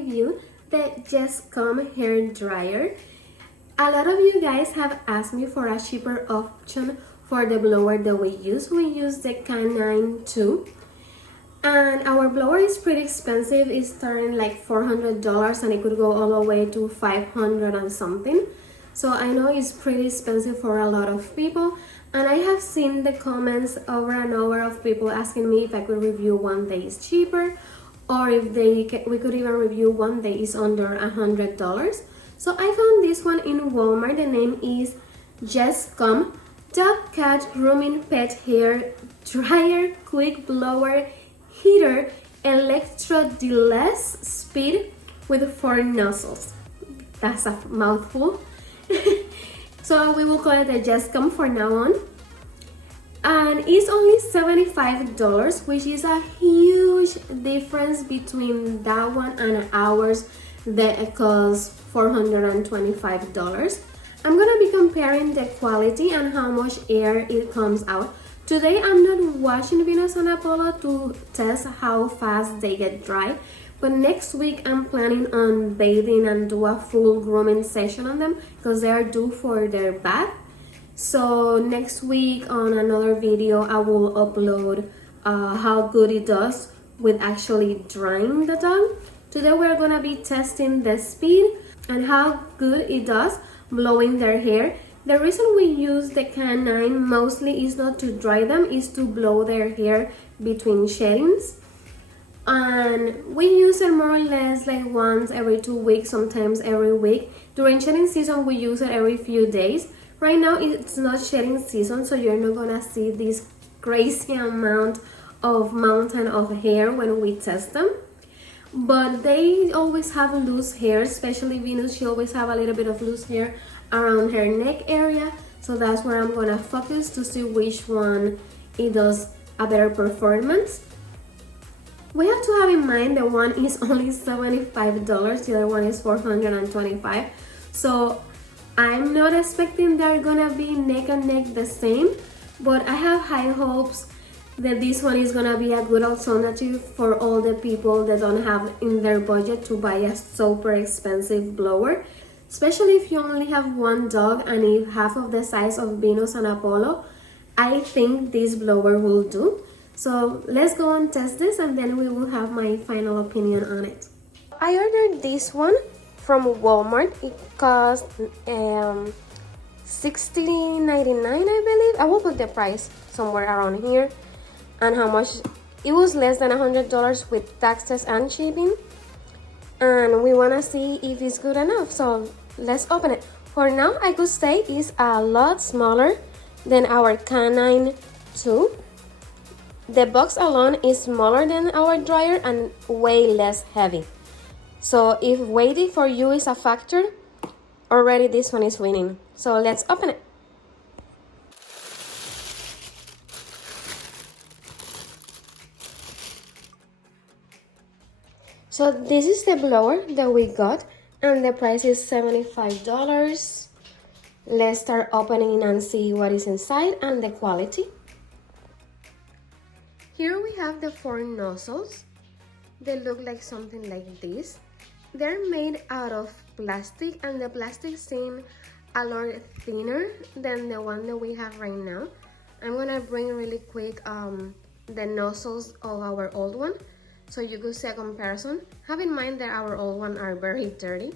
review the yescom hair dryer. A lot of you guys have asked me for a cheaper option for the blower that we use. We use the Canine 2. And our blower is pretty expensive. It's starting like $400 and it could go all the way to $500 and something. So I know it's pretty expensive for a lot of people. And I have seen the comments over and over of people asking me if I could review one that is cheaper, or if we could even review one that is under $100. So I found this one in Walmart. The name is yescom Dog Cat Grooming Pet Hair Dryer Quick Blower Heater Electro-less speed with 4 nozzles. That's a mouthful. So we will call it a yescom for now on. And it's only $75, which is a huge difference between that one and ours that costs $425. I'm gonna be comparing the quality and how much air it comes out. Today I'm not washing Venus and Apollo to test how fast they get dry, but next week I'm planning on bathing and do a full grooming session on them because they are due for their bath. So next week on another video I will upload how good it does with actually drying the dog. Today we're gonna be testing the speed and how good it does blowing their hair. The reason we use the Canine mostly is not to dry them, is to blow their hair between sheddings. And we use it more or less like once every 2 weeks, sometimes every week. During shedding season we use it every few days. Right now it's not shedding season, so you're not gonna see this crazy amount of mountain of hair when we test them. But they always have loose hair, especially Venus. She always have a little bit of loose hair around her neck area, so that's where I'm gonna focus to see which one it does a better performance. We have to have in mind that one is only $75, the other one is $425. So I'm not expecting they're gonna be neck and neck the same, but I have high hopes that this one is gonna be a good alternative for all the people that don't have in their budget to buy a super expensive blower. Especially if you only have one dog and if half of the size of Venus and Apollo, I think this blower will do. So let's go and test this and then we will have my final opinion on it. I ordered this one from Walmart. It cost $16.99, I believe. I will put the price somewhere around here and how much. It was less than $100 with taxes and shipping. And we want to see if it's good enough, so let's open it. For now, I could say it's a lot smaller than our Canine 2. The box alone is smaller than our dryer and way less heavy. So if weighty for you is a factor, already this one is winning. So let's open it. So this is the blower that we got and the price is $75. Let's start opening and see what is inside and the quality. Here we have the 4 nozzles. They look like something like this. They're made out of plastic and the plastic seems a lot thinner than the one that we have right now. I'm gonna bring really quick the nozzles of our old one, so you could see a comparison. Have in mind that our old ones are very dirty,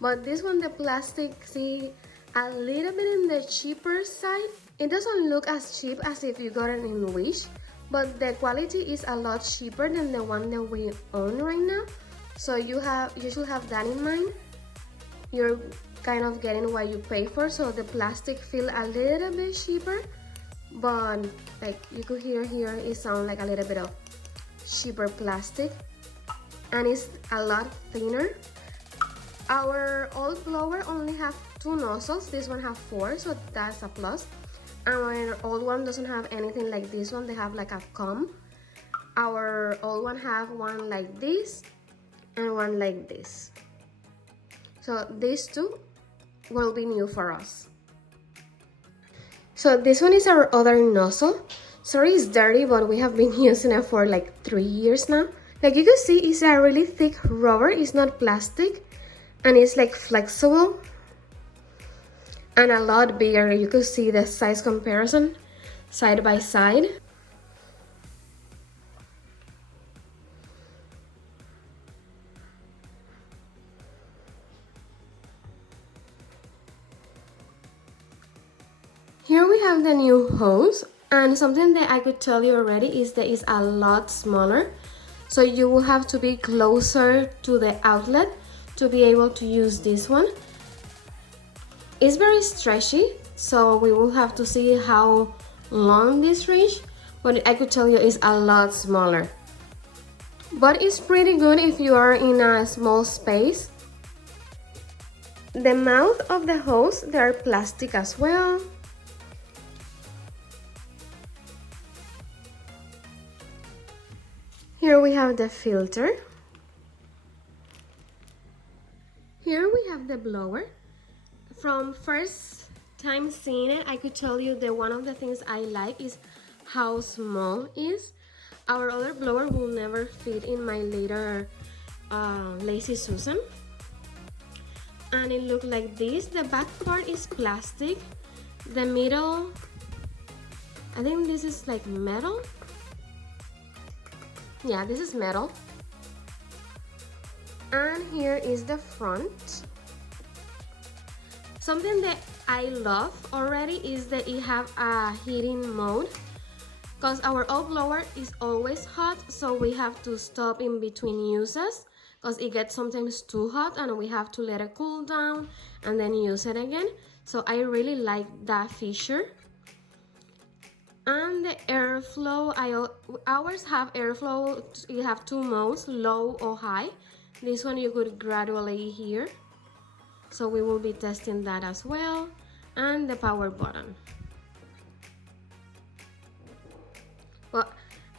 but this one, the plastic, see a little bit in the cheaper side. It doesn't look as cheap as if you got it in Wish, but the quality is a lot cheaper than the one that we own right now. So you should have that in mind. You're kind of getting what you pay for, so the plastic feel a little bit cheaper, but like you could hear here, it sounds like a little bit of cheaper plastic, and it's a lot thinner. Our old blower only have 2 nozzles. This one have 4, so that's a plus. Our old one doesn't have anything like this one. They have like a comb. Our old one have one like this and one like this. So these two will be new for us. So this one is our other nozzle. Sorry it's dirty, but we have been using it for like 3 years now. Like you can see, it's a really thick rubber. It's not plastic, and it's like flexible and a lot bigger. You can see the size comparison side by side. Here we have the new hose, and something that I could tell you already is that it's a lot smaller, so you will have to be closer to the outlet to be able to use this one. It's very stretchy, so we will have to see how long this reach, but I could tell you it's a lot smaller. But it's pretty good if you are in a small space. The mouth of the hose, they are plastic as well. Here we have the filter. Here we have the blower. From first time seeing it, I could tell you that one of the things I like is how small it is. Our other blower will never fit in my later Lazy Susan. And it looks like this. The back part is plastic. The middle, I think this is like metal. Yeah, this is metal. And here is the front. Something that I love already is that it have a heating mode, because our old blower is always hot, so we have to stop in between uses because it gets sometimes too hot and we have to let it cool down and then use it again. So I really like that feature. And the airflow, ours have airflow. You have two modes, low or high. This one you could gradually hear, so we will be testing that as well. And the power button. Well,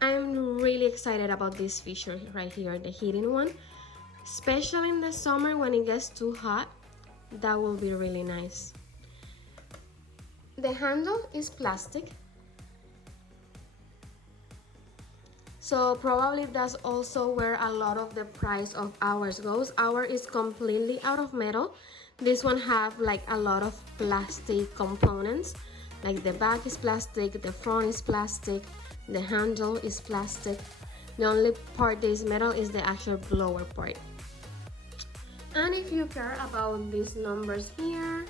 I'm really excited about this feature right here, the heating one, especially in the summer when it gets too hot. That will be really nice. The handle is plastic, so probably that's also where a lot of the price of ours goes. Ours is completely out of metal. This one have like a lot of plastic components, like the back is plastic, the front is plastic, the handle is plastic. The only part that is metal is the actual blower part. And if you care about these numbers here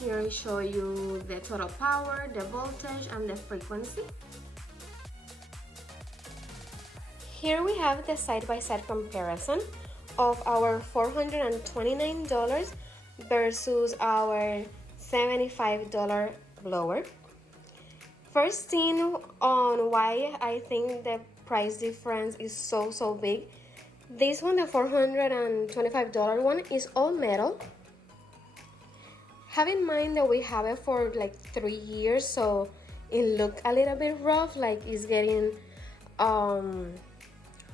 I show you the total power, the voltage, and the frequency. Here we have the side-by-side comparison of our $429 versus our $75 blower. First thing on why I think the price difference is so big. This one, the $425 one, is all metal. Have in mind that we have it for like 3 years, so it looked a little bit rough, like it's getting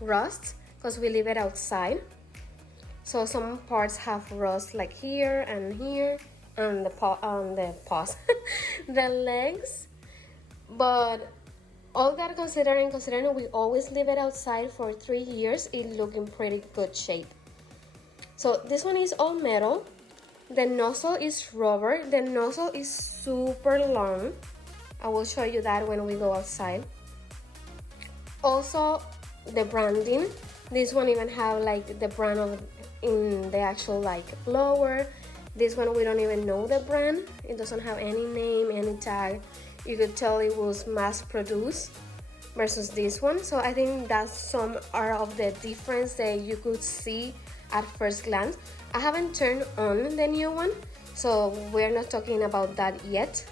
rust because we leave it outside. So some parts have rust, like here and here, and the paws, the legs. But all that considering we always leave it outside for 3 years, it look in pretty good shape. So this one is all metal. The nozzle is rubber. The nozzle is super long. I will show you that when we go outside. Also, the branding. This one even have like the brand of in the actual like blower. This one we don't even know the brand. It doesn't have any name, any tag. You could tell it was mass produced versus this one. So I think that's some are of the difference that you could see at first glance. I haven't turned on the new one, so we're not talking about that yet.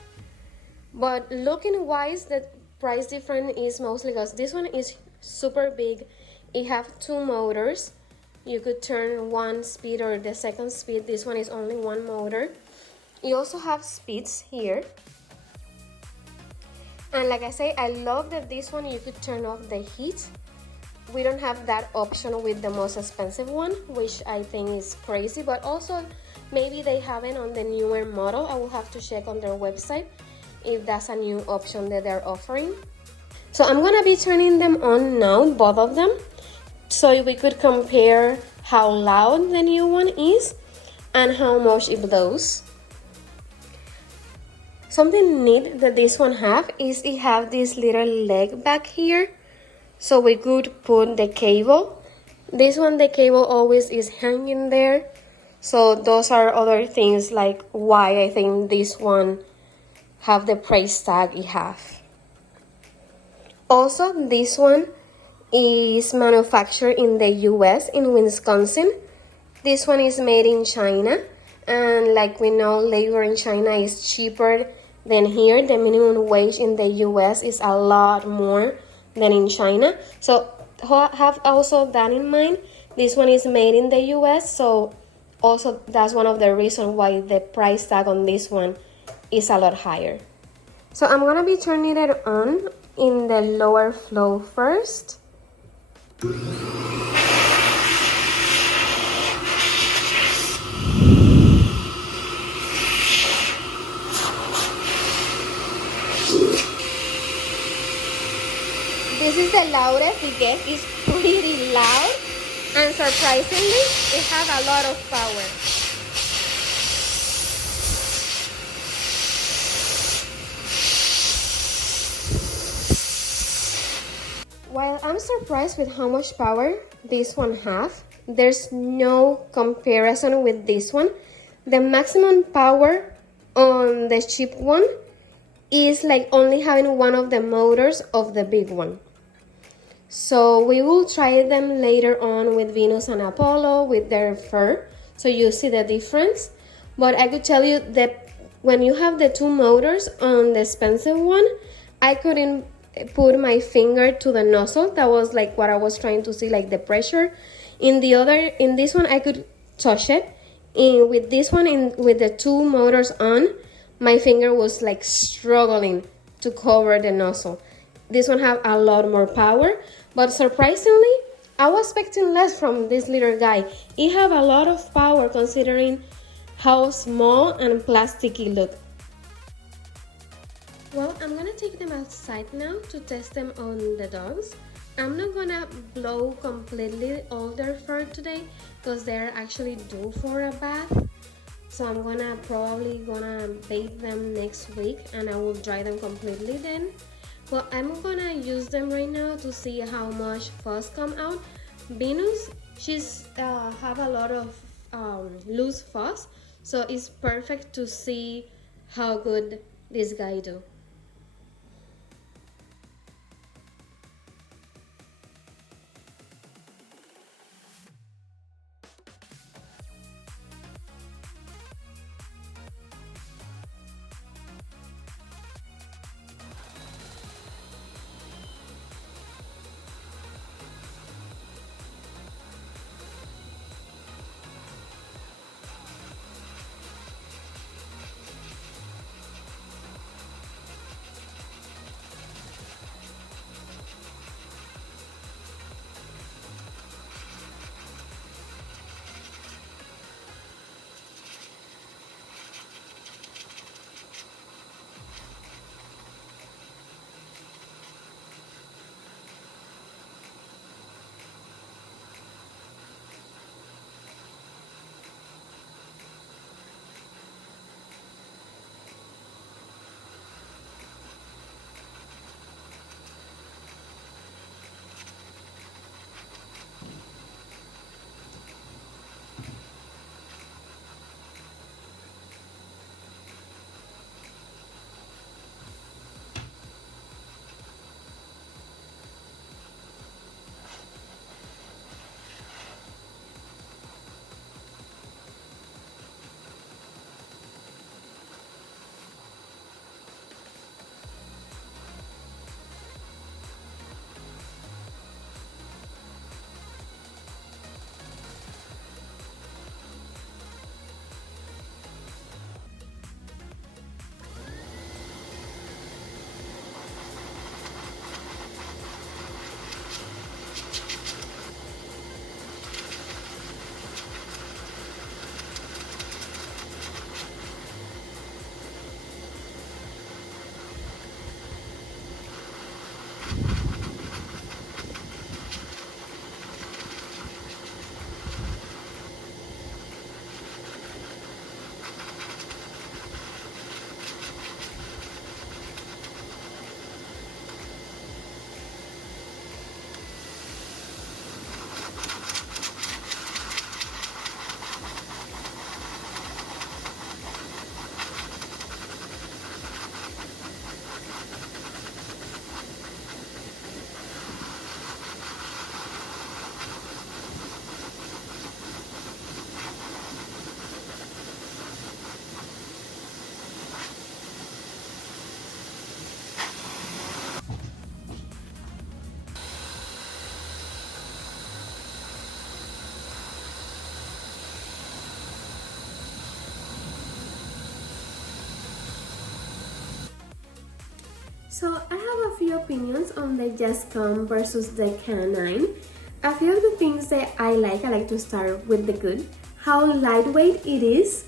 But looking wise, the price difference is mostly because this one is super big. It have 2 motors. You could turn one speed or the second speed. This one is only 1 motor. You also have speeds here. And like I say, I love that this one you could turn off the heat. We don't have that option with the most expensive one, which I think is crazy, but also maybe they have it on the newer model. I will have to check on their website if that's a new option that they're offering. So I'm gonna be turning them on now, both of them. so we could compare how loud the new one is and how much it blows. Something neat that this one have is it have this little leg back here, so we could put the cable. This one, the cable always is hanging there, so those are other things like why I think this one have the price tag it have. Also, this one is manufactured in the US in Wisconsin. This one is made in China, and like we know, labor in China is cheaper than here. The minimum wage in the US is a lot more than in China, so have also that in mind. This one is made in the US, so also that's one of the reasons why the price tag on this one is a lot higher. So I'm gonna be turning it on in the lower flow first. This is the loudest it gets. It's pretty loud, and surprisingly, it has a lot of power. While I'm surprised with how much power this one has, there's no comparison with this one. The maximum power on the cheap one is like only having one of the motors of the big one. So we will try them later on with Venus and Apollo with their fur, so you see the difference. But I could tell you that when you have the two motors on the expensive one, I couldn't put my finger to the nozzle. That was like what I was trying to see, like the pressure. In this one I could touch it. With this one, with the two motors on, my finger was like struggling to cover the nozzle. This one have a lot more power, but surprisingly, I was expecting less from this little guy. It have a lot of power considering how small and plasticky it look. Well, I'm gonna take them outside now to test them on the dogs. I'm not gonna blow completely all their fur today because they're actually due for a bath. So I'm probably gonna bathe them next week, and I will dry them completely then. But I'm gonna use them right now to see how much fuzz come out. Venus, she's have a lot of loose fuzz, so it's perfect to see how good this guy do. So I have a few opinions on the yescom versus the canine. A few of the things that I like to start with the good. How lightweight it is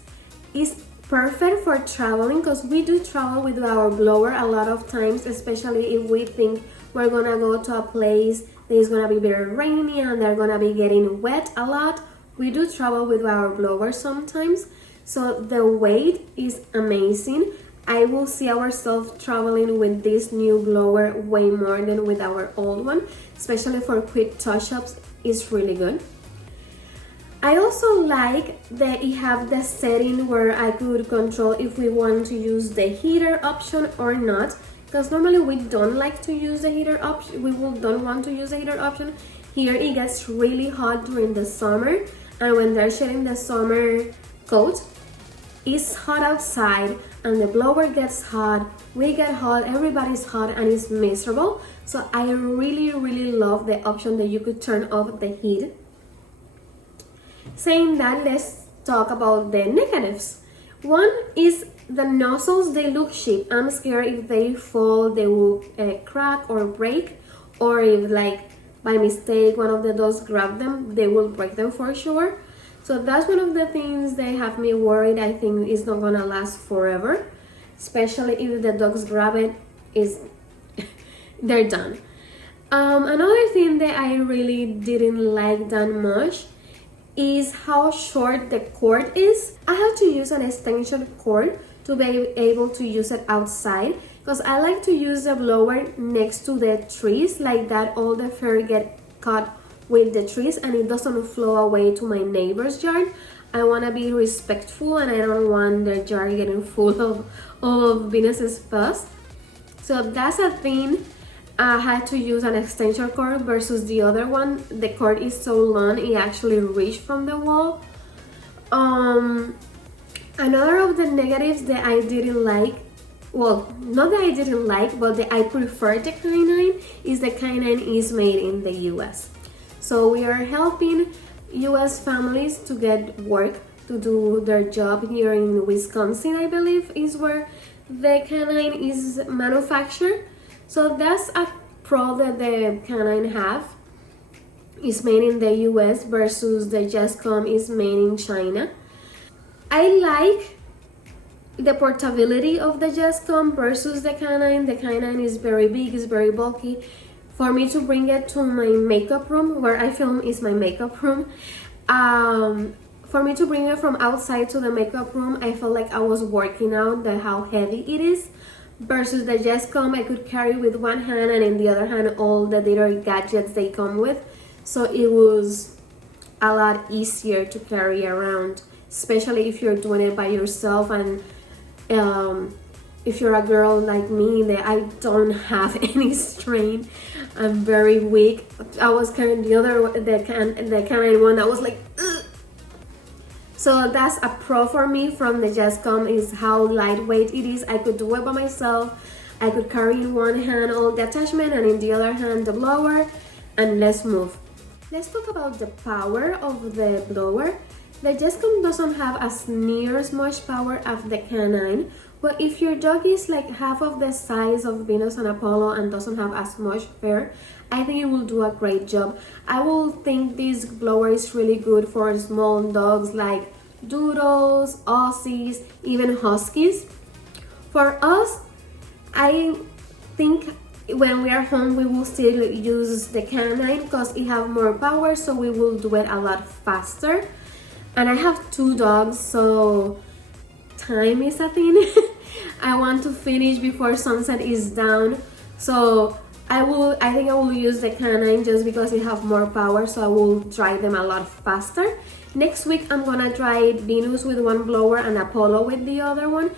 perfect for traveling, because we do travel with our blower a lot of times, especially if we think we're gonna go to a place that is gonna be very rainy and they're gonna be getting wet a lot. We do travel with our blower sometimes, so the weight is amazing. I will see ourselves traveling with this new blower way more than with our old one, especially for quick touch-ups. It's really good. I also like that it have the setting where I could control if we want to use the heater option or not, because normally we don't like to use the heater option. Don't want to use the heater option. Here it gets really hot during the summer, and when they're shedding the summer coat, it's hot outside and the blower gets hot, we get hot, everybody's hot, and it's miserable. So I really love the option that you could turn off the heat. Saying that, let's talk about the negatives. One is the nozzles. They look cheap. I'm scared if they fall, they will crack or break, or if like by mistake one of the dogs grab them, they will break them for sure. So that's one of the things that have me worried. I think it's not gonna last forever, especially if the dogs grab it, they're done. Another thing that I really didn't like that much is how short the cord is. I have to use an extension cord to be able to use it outside, because I like to use the blower next to the trees, like that all the fur get caught with the trees and it doesn't flow away to my neighbor's yard. I want to be respectful and I don't want the yard getting full of all of Venus's fuzz. So that's a thing. I had to use an extension cord versus the other one. The cord is so long it actually reached from the wall. Another of the negatives that I didn't like, well, not that I didn't like, but that I prefer the canine, is the canine is made in the US. So we are helping US families to get work, to do their job here in Wisconsin, I believe, is where the canine is manufactured. So that's a pro that the canine have. Is made in the US versus the yescom is made in China. I like the portability of the yescom versus the canine. The canine is very big, it's very bulky. For me to bring it to my makeup room, where I film is my makeup room, for me to bring it from outside to the makeup room, I felt like I was working out how heavy it is. Versus the yescom, I could carry with one hand and in the other hand all the little gadgets they come with. So it was a lot easier to carry around, especially if you're doing it by yourself, and if you're a girl like me that I don't have any strength. I'm very weak. I was carrying the canine one. I was like, ugh. So that's a pro for me from the yescom, is how lightweight it is. I could do it by myself. I could carry in one hand all the attachment and in the other hand the blower, and let's move. Let's talk about the power of the blower. The yescom doesn't have as near as much power as the canine, but if your dog is like half of the size of Venus and Apollo and doesn't have as much fur, I think it will do a great job. I will think this blower is really good for small dogs like Doodles, Aussies, even Huskies. For us, I think when we are home we will still use the canine because it have more power, so we will do it a lot faster. And I have 2 dogs, so time is a thing. I want to finish before sunset is down, so I think I will use the canine just because it have more power, so I will dry them a lot faster. Next week I'm gonna dry Venus with one blower and Apollo with the other one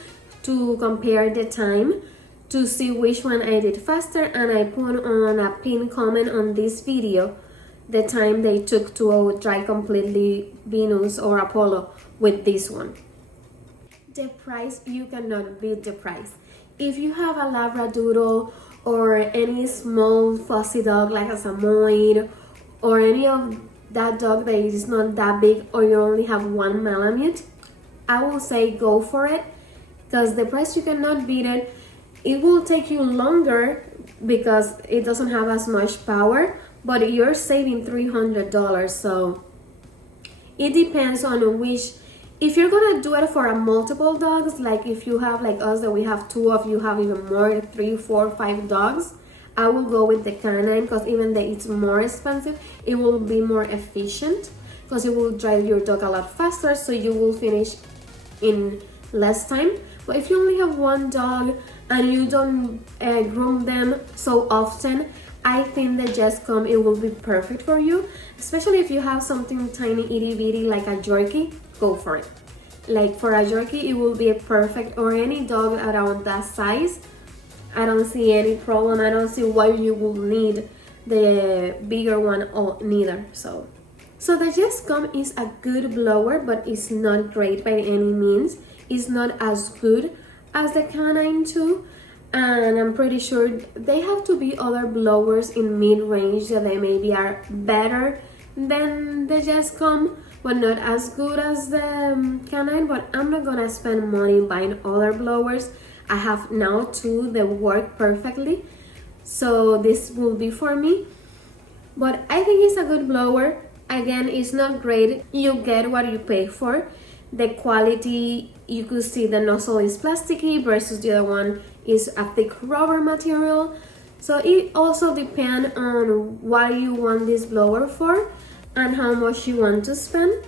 to compare the time to see which one I did faster, and I put on a pin comment on this video the time they took to dry completely Venus or Apollo with this one. The price, you cannot beat the price. If you have a Labradoodle or any small fussy dog like a Samoyed or any of that dog that is not that big, or you only have one Malamute, I will say go for it because the price, you cannot beat it. It will take you longer because it doesn't have as much power, but you're saving $300. So it depends on which, if you're gonna do it for a multiple dogs, like if you have like us that we have two, of you have even more, 3, 4, 5 dogs, I will go with the canine, because even though it's more expensive, it will be more efficient because it will drive your dog a lot faster, so you will finish in less time. But if you only have one dog and you don't groom them so often, I think the yescom, it will be perfect for you, especially if you have something tiny, itty bitty like a Yorkie. Go for it. Like for a Yorkie, it will be perfect, or any dog around that size. I don't see any problem. I don't see why you will need the bigger one or neither. So the yescom is a good blower, but it's not great by any means. It's not as good as the canine too, and I'm pretty sure they have to be other blowers in mid-range that they maybe are better than the yescom, but not as good as the canine. But I'm not gonna spend money buying other blowers. I have now two that work perfectly, so this will be for me. But I think it's a good blower. Again, it's not great. You get what you pay for. The quality, you could see the nozzle is plasticky versus the other one is a thick rubber material. So it also depends on what you want this blower for and how much you want to spend.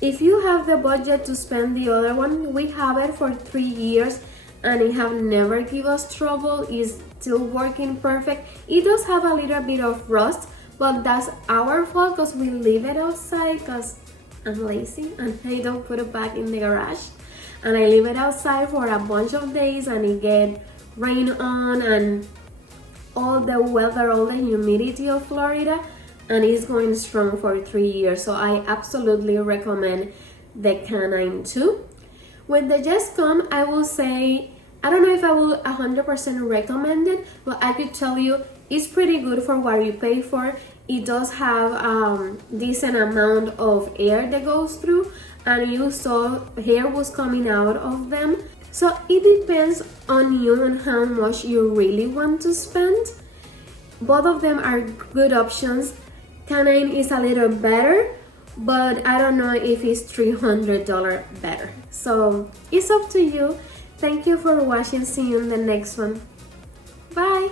If you have the budget to spend the other one, we have it for 3 years and it have never give us trouble. It's still working perfect. It does have a little bit of rust, but that's our fault because we leave it outside, because I'm lazy and I don't put it back in the garage, and I leave it outside for a bunch of days and it get rain on and all the weather, all the humidity of Florida, and it's going strong for 3 years. So I absolutely recommend the canine too. With the yescom, I will say, I don't know if I will 100% recommend it, but I could tell you it's pretty good for what you pay for. It does have decent amount of air that goes through, and you saw hair was coming out of them. So it depends on you and how much you really want to spend. Both of them are good options. Canine is a little better, but I don't know if it's $300 better. So it's up to you. Thank you for watching. See you in the next one. Bye.